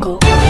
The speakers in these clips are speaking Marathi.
Jungle.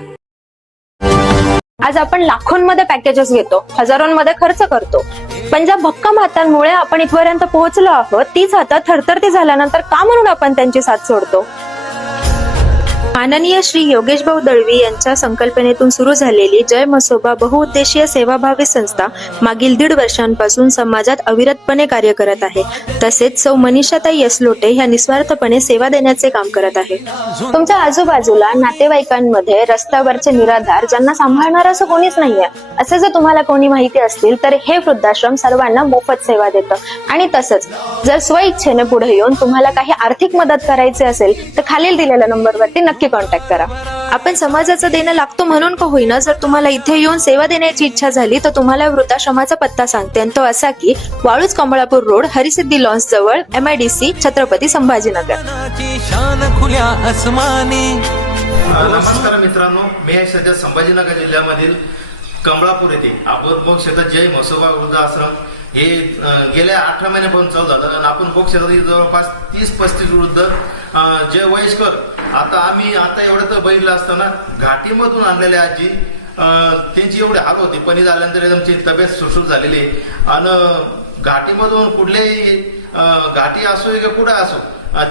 आज आपण लाखोंमध्ये पॅकेजेस घेतो हजारोंमध्ये खर्च करतो. पण ज्या भक्कम हातांमुळे आपण इथपर्यंत पोहोचलो आहोत तीच हातात थरथरती झाल्यानंतर का म्हणून आपण त्यांची साथ सोडतो? माननीय श्री योगेश भाऊ दळवी यांच्या संकल्पनेतून सुरू झालेली जय मसोबा बहुउद्देशीय सेवाभावी संस्था मागील दीड वर्षांपासून समाजात अविरतपणे कार्य करत आहे. तसेच सौ मनीषाताई यसलोटे ह्या निस्वार्थपणे सेवा देण्याचे काम करत आहे. तुमच्या आजूबाजूला नातेवाईकांमध्ये रस्त्यावरचे निराधार ज्यांना सांभाळणार असं कोणीच नाहीये असे जर तुम्हाला कोणी माहिती असतील तर हे वृद्धाश्रम सर्वांना मोफत सेवा देतं. आणि तसंच जर स्वइच्छेने पुढे येऊन तुम्हाला काही आर्थिक मदत करायची असेल तर खालील दिलेल्या नंबरवरती नक्की कॉन्टॅक्ट करा. आपण समाजाचं देणं लागतो म्हणून का होईना? जर तुम्हाला इथे येऊन सेवा देण्याची इच्छा झाली तर तुम्हाला वृद्धाश्रमाचा पत्ता सांगते. आणि तो असा की वाळूज कमळापूर रोड हरिसिद्धी लॉन्स जवळ M I D C Chhatrapati Sambhajinagar. नमस्कार मित्रांनो. मी आहे सध्या संभाजीनगर जिल्ह्यामधील कमळापूर येथे. आपण शेतात जय म्हसोबा वृद्ध आश्रम हे गेल्या अठरा महिन्यापासून चालू झालं. आणि आपण शेतात जवळपास तीस पस्तीस वृद्ध जे वयस्कर. आता आम्ही आता एवढं तर बहिणीला असताना घाटीमधून आणलेले आजी त्यांची एवढे हाल होते. पणी झाल्यानंतर एकदम त्यांची तब्येत सुटसुट झालेली. आहे आणि घाटीमधून कुठलेही घाटी असो किंवा कुठं असो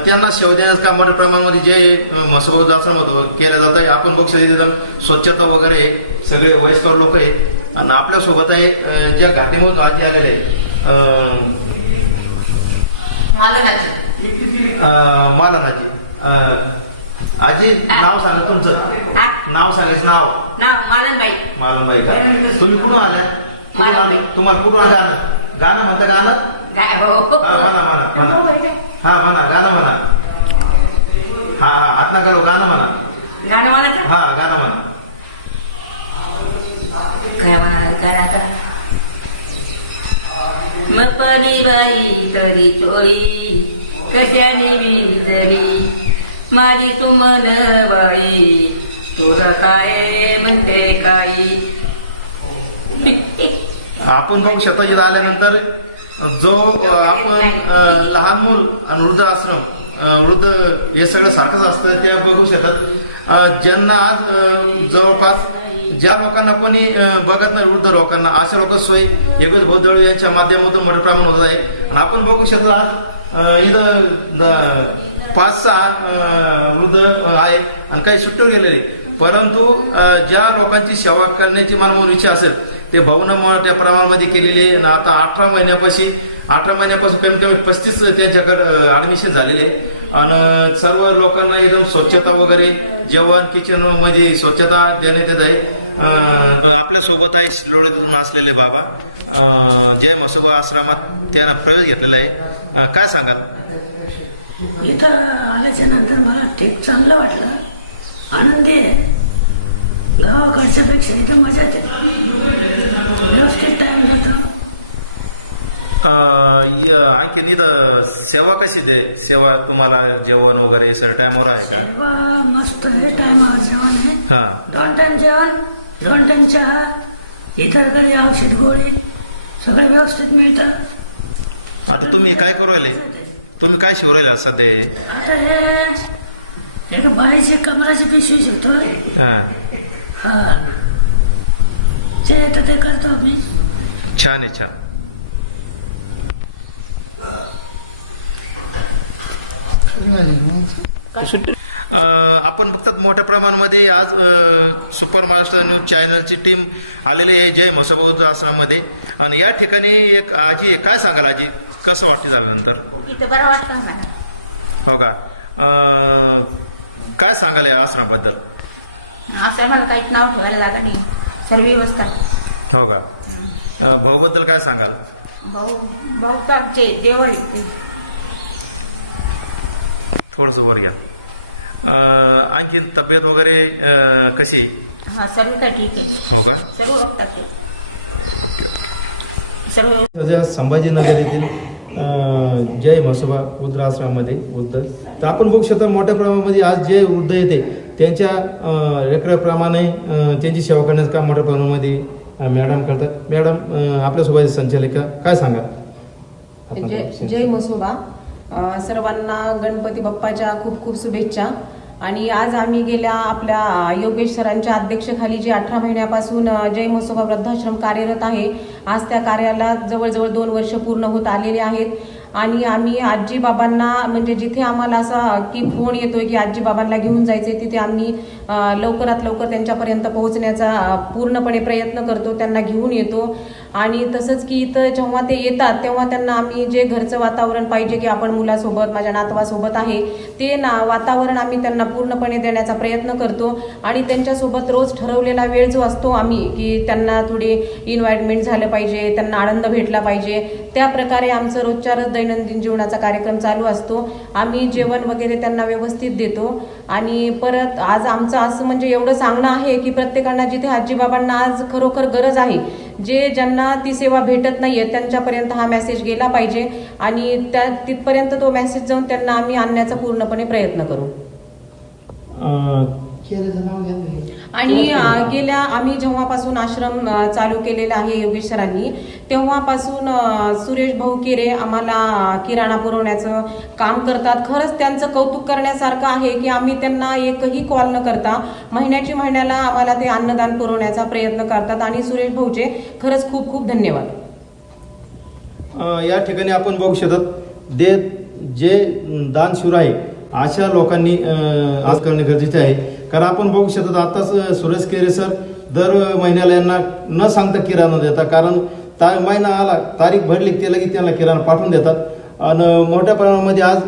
त्यांना सेवा देण्याचं काम मोठ्या प्रमाणामध्ये जे मसोबा आश्रम केलं जातं आपण बघू शकतो स्वच्छता वगैरे आहे. सगळे वयस्कर लोक आहेत आणि आपल्यासोबत आहे ज्या घाटीमधून आजी आलेले आहेत, मालनाजी अं, आजी नाव सांगा तुमचं. नाव सांगायचं नाव. नाव मालनबाई. मालनबाई का? तुम्ही कुठून आल्या कुठून आले? तुम्हाला कुठून आलं गाणं गाणं म्हणता गाणं काय हो. हा म्हणा म्हणा म्हणा. हा म्हणा गाणं म्हणा. हा हा हात नका लावू, गाणं म्हणा. गाणं म्हणायचं? हा गाणं म्हणा. काय बाई तरी चोळी कशाने विंचली माझी सुमन बाई तुला काय म्हणते काही. आपण बघू शकता आल्यानंतर जो आपण लहान मूल आणि वृद्ध आश्रम वृद्ध हे सगळं सारखंच असतं त्या बघू शकतात. ज्यांना आज जवळपास ज्या लोकांना कोणी बघत नाही वृद्ध लोकांना अशा लोक सोयी एकच बौद्ध यांच्या माध्यमातून मोठ्या प्रमाणात होत आहे. आणि आपण बघू शकतो आज इथं द- पाच सहा वृद्ध आहे आहेत आणि काही सुट्टीवर गेलेले परंतु ज्या लोकांची सेवा करण्याची मला इच्छा असेल ते भाऊनं मोठ्या प्रमाणामध्ये केलेली आहे आता अठरा महिन्यापाशी अठरा महिन्यापासून कमीत कमी पस्तीस त्यांच्याकडे ऍडमिशन झालेले आहे आणि सर्व लोकांना एकदम स्वच्छता वगैरे जेवण किचनमध्ये स्वच्छता देण्यात येत आहे. आपल्यासोबत आहे शिलोळीतून असलेले बाबा. अं, जय मसोबा आश्रमात त्यांना प्रवेश घेतलेला आहे. काय सांगाल? इथं आल्याच्यानंतर मला ठीक चांगलं वाटलं. आनंदी गावाकडच्या पेक्षा इथं मजा येते. आणखीन इथं सेवा कशी दे? सेवा तुम्हाला जेवण वगैरे सर टाइमवर आहे का? तेव्हा मस्त आहे टायमावर जेवण आहे. हा. दोन टाइम जेवण दोन टाइम चहा इतर काही औषध गोळी सगळं व्यवस्थित मिळतं. आता तुम्ही काय करू राहिले? तुम्ही काय शिवू राहिले सध्या आता हे एक बाईची कमराची पिशवी शिवतोय हा. हा. जे येतं ते करतो मी छान आहे छान. आपण फक्त मोठ्या प्रमाणामध्ये आज सुपर महाराष्ट्र न्यूज चॅनलची टीम आलेली आहे जय म्हसोबा आश्रमामध्ये. आणि या ठिकाणी एक आजी. काय सांगाल आजी? कसं वाटते झाल्यानंतर? इथं बरं वाटतं मला हो का? काय सांगाल या आश्रमाबद्दल? असं मला काहीच नाव ठेवायला जागा नाही. सर्व व्यवस्था. हो का? भाऊबद्दल काय सांगाल? भाऊ भाऊ तर आमचे. थोडंसं वर घ्या. अं, आणखीन तब्येत वगैरे अं, कशी? हा सर्व काय ठीक आहे. हो का? सर्व बघतात ते. सर्व सध्या संभाजीनगर येथील अं, जय म्हसोबा वृद्धाश्रमामध्ये वृद्ध. तर आपण बघू शकता मोठ्या प्रमाणामध्ये आज जे वृद्ध येते त्यांच्या अं, लेकराप्रमाणे अं, त्यांची सेवा करण्याचं काम मोठ्या प्रमाणामध्ये अं, मॅडम करतात. मॅडम अं, आपल्यासोबत संचालिका काय सांगा जय जय मसोबा अ, सर्वांना गणपती बाप्पाच्या खूप खूप शुभेच्छा. आणि आज आम्ही गेल्या आपल्या योगेश सरांच्या अध्यक्षखाली जे अठरा महिन्यापासून जय मसोबा वृद्धाश्रम कार्यरत आहे आज त्या कार्याला जवळजवळ दोन वर्ष पूर्ण होत आलेले आहेत. आणि आम्ही आजी बाबांना म्हणजे जिथे आम्हाला असा की फोन येतोय की आजी बाबांना घेऊन जायचे तिथे आम्ही लवकरात लवकर त्यांच्यापर्यंत पोहोचण्याचा पूर्णपणे प्रयत्न करतो त्यांना घेऊन येतो. आणि तसंच की इथं जेव्हा ते येतात तेव्हा त्यांना आम्ही जे घरचं वातावरण पाहिजे की आपण मुलासोबत माझ्या नातवासोबत आहे ते ना वातावरण आम्ही त्यांना पूर्णपणे देण्याचा प्रयत्न करतो. आणि त्यांच्यासोबत रोज ठरवलेला वेळ जो असतो आम्ही की त्यांना थोडी इन्व्हायरमेंट झालं पाहिजे त्यांना आनंद भेटला पाहिजे त्या प्रकारे आमचं रोजच्या रोज दैनंदिन जीवनाचा कार्यक्रम चालू असतो. आम्ही जेवण वगैरे त्यांना व्यवस्थित देतो. आणि परत आज आमचं असं म्हणजे एवढं सांगणं आहे की प्रत्येकांना जिथे आजीबाबांना आज खरोखर गरज आहे जे ज्यांना ती सेवा भेटत नाहीये त्यांच्यापर्यंत हा मेसेज गेला पाहिजे आणि त्या तिथपर्यंत तो मेसेज जाऊन त्यांना आम्ही आणण्याचा पूर्णपणे प्रयत्न करू. अं, आणि गेल्या आम्ही जेव्हापासून आश्रम चालू केलेला आहे योगेश्वरांनी तेव्हापासून सुरेश भाऊ किरे आम्हाला किराणा पुरवण्याचं काम करतात. खरंच त्यांचं कौतुक करण्यासारखं आहे की आम्ही त्यांना एकही कॉल न करता महिन्याची महिन्याला आम्हाला ते अन्नदान पुरवण्याचा प्रयत्न करतात. आणि सुरेश भाऊचे खरंच खूप खूप धन्यवाद. या ठिकाणी आपण बघू शकतात दे जे दानशूर आहे अशा लोकांनी आज करणे गरजेचे आहे. कारण आपण बघू शकतात आताच सुरेश केरे सर दर महिन्याला यांना न सांगता किराणा देतात. कारण ता महिना आला तारीख भरली की ते लगेच त्यांना किराणा पाठवून देतात. आणि मोठ्या प्रमाणामध्ये आज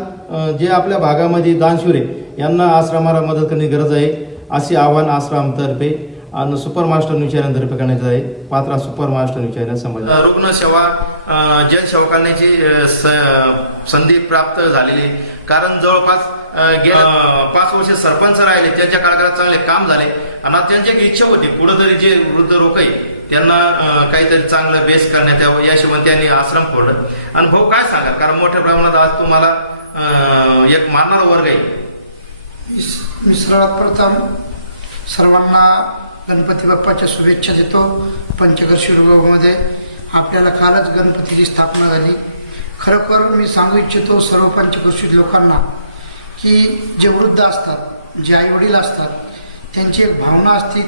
जे आपल्या भागामध्ये दानशुरे यांना आश्रमाला मदत करणे गरज आहे. असे आव्हान आश्रमतर्फे आणि सुपर मास्टर न्यूज चॅनलतर्फे करण्यात आहे. पात्रा सुपर मास्टर न्यूज समज रुग्ण सेवा रुग्णसेवा अ, जनसेवा करण्याची स- संधी प्राप्त झालेली आहे. कारण जवळपास गेल्या पाच वर्ष सरपंच राहिले त्यांच्या कार्यकाळात चांगले काम झाले. आणि त्यांची एक इच्छा होती कुठंतरी जे वृद्ध लोक आहे त्यांना काहीतरी चांगलं बेस करण्यात यावं याशिवाय त्यांनी आश्रम फोडलं. आणि भाऊ काय सांगा कारण मोठ्या प्रमाणात आज तुम्हाला एक मानणारा वर्ग आहे. मी प्रथम सर्वांना गणपती बाप्पाच्या शुभेच्छा देतो. पंचकर शिरगावमध्ये आपल्याला कालच गणपतीची स्थापना झाली. खरोखर मी सांगू इच्छितो सर्व पंचकृषी लोकांना की जे वृद्ध असतात जे आईवडील असतात त्यांची एक भावना असते.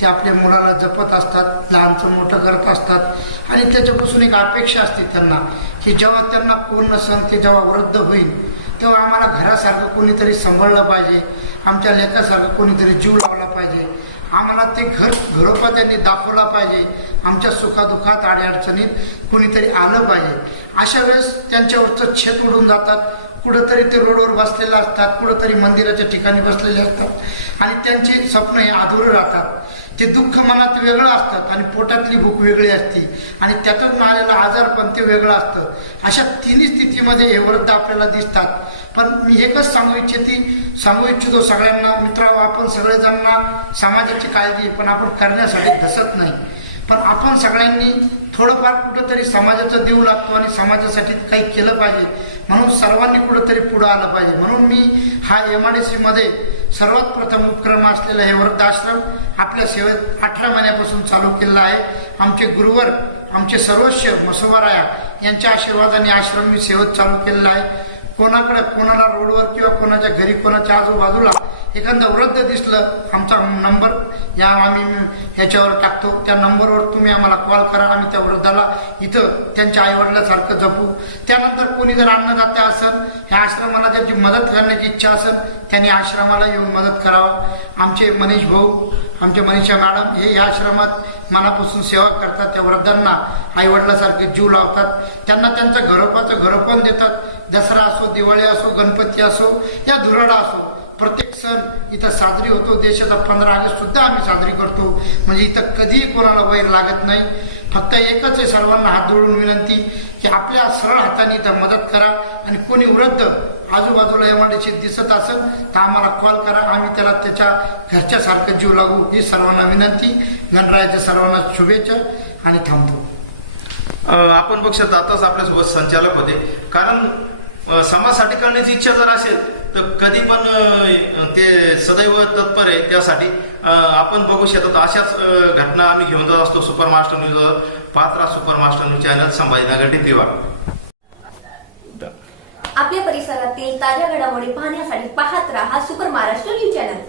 ते आपल्या मुलाला जपत असतात लहानचं मोठं करत असतात आणि त्याच्यापासून एक अपेक्षा असते त्यांना की जेव्हा त्यांना कोण नसन ते जेव्हा वृद्ध होईल तेव्हा आम्हाला घरासारखं कोणीतरी सांभाळलं पाहिजे आमच्या लेखासारखं कोणीतरी जीव लावला पाहिजे. आम्हाला ते घर घरोपा त्यांनी दाखवला पाहिजे. आमच्या सुखादुखात अडचणीत कोणीतरी आलं पाहिजे. अशा वेळेस त्यांच्यावरचं छेत उडून जातात. कुठंतरी ते रोडवर बसलेले असतात कुठंतरी मंदिराच्या ठिकाणी बसलेले असतात आणि त्यांचे स्वप्न हे अधुरं राहतात. ते दुःख मनात वेगळं असतात आणि पोटातली भूक वेगळी असते आणि त्यातून आलेलं आजार पण ते वेगळं असतं. अशा तिन्ही स्थितीमध्ये हे वृद्ध आपल्याला दिसतात. पण मी एकच सांगू इच्छिते सांगू इच्छितो सगळ्यांना मित्रांनो आपण सगळेजणांना समाजाची काळजी पण आपण करण्यासाठी धसत नाही. पण आपण सगळ्यांनी थोडंफार कुठंतरी समाजाचं देऊ लागतो आणि समाजासाठी काही केलं पाहिजे. म्हणून सर्वांनी कुठंतरी पुढं आलं पाहिजे. म्हणून मी हा एम आय डी सीमध्ये सर्वात प्रथम उपक्रम असलेला हे वृद्धाश्रम आपल्या सेवेत अठरा महिन्यापासून चालू केलेला आहे. आमचे गुरुवर आमचे सर्वस्व मसोबाराया यांच्या आशीर्वादाने आश्रम मी सेवेत चालू केलेला आहे. कोणाकडे कोणाला रोडवर किंवा कोणाच्या घरी कोणाच्या आजूबाजूला एखादं वृद्ध दिसलं आमचा नंबर या आम्ही याच्यावर टाकतो. त्या नंबरवर तुम्ही आम्हाला कॉल करा आम्ही त्या वृद्धाला इथं त्यांच्या आईवडिलासारखं जपू. त्यानंतर कोणी जर अन्नदाते असेल ह्या आश्रमाला ज्याची मदत करण्याची इच्छा असेल त्यांनी आश्रमाला येऊन मदत करावं. आमचे मनीष भाऊ आमचे मनीषा मॅडम हे या आश्रमात मनापासून सेवा करतात. त्या वृद्धांना आईवडिलासारखे जीव लावतात. त्यांना त्यांचं घरोपाचं घरोपण देतात. दसरा असो दिवाळी असो गणपती असो या धुराडा असो. प्रत्येक सण इथं साजरी होतो. देशाचा पंधरा ऑगस्ट सुद्धा आम्ही साजरी करतो. म्हणजे इथं कधीही कोणाला वैर लागत नाही. फक्त एकच आहे सर्वांना हात जोडून विनंती की आपल्या सरळ हाताने इथं मदत करा. आणि कोणी वृद्ध आजूबाजूला एमआयडीसी दिसत असेल तर आम्हाला कॉल करा. आम्ही त्याला त्याच्या घरच्यासारखं जीव लागू. ही सर्वांना विनंती. गणरायाच्या सर्वांना शुभेच्छा. आणि थांबतो. आपण पक्षात आताच आपल्यासोबत संचालक होते. कारण समाजासाठी करण्याची इच्छा जर असेल तर कधी पण ते सदैव तत्पर आहे त्यासाठी आपण बघू शकतो अशाच घटना आम्ही घेऊन जात असतो. Super master news Patra super master news channel Sambhajinagar टिपेवा आपल्या परिसरातील ताज्या घडामोडी पाहण्यासाठी पाहत राहा सुपर महाराष्ट्र न्यूज चॅनल.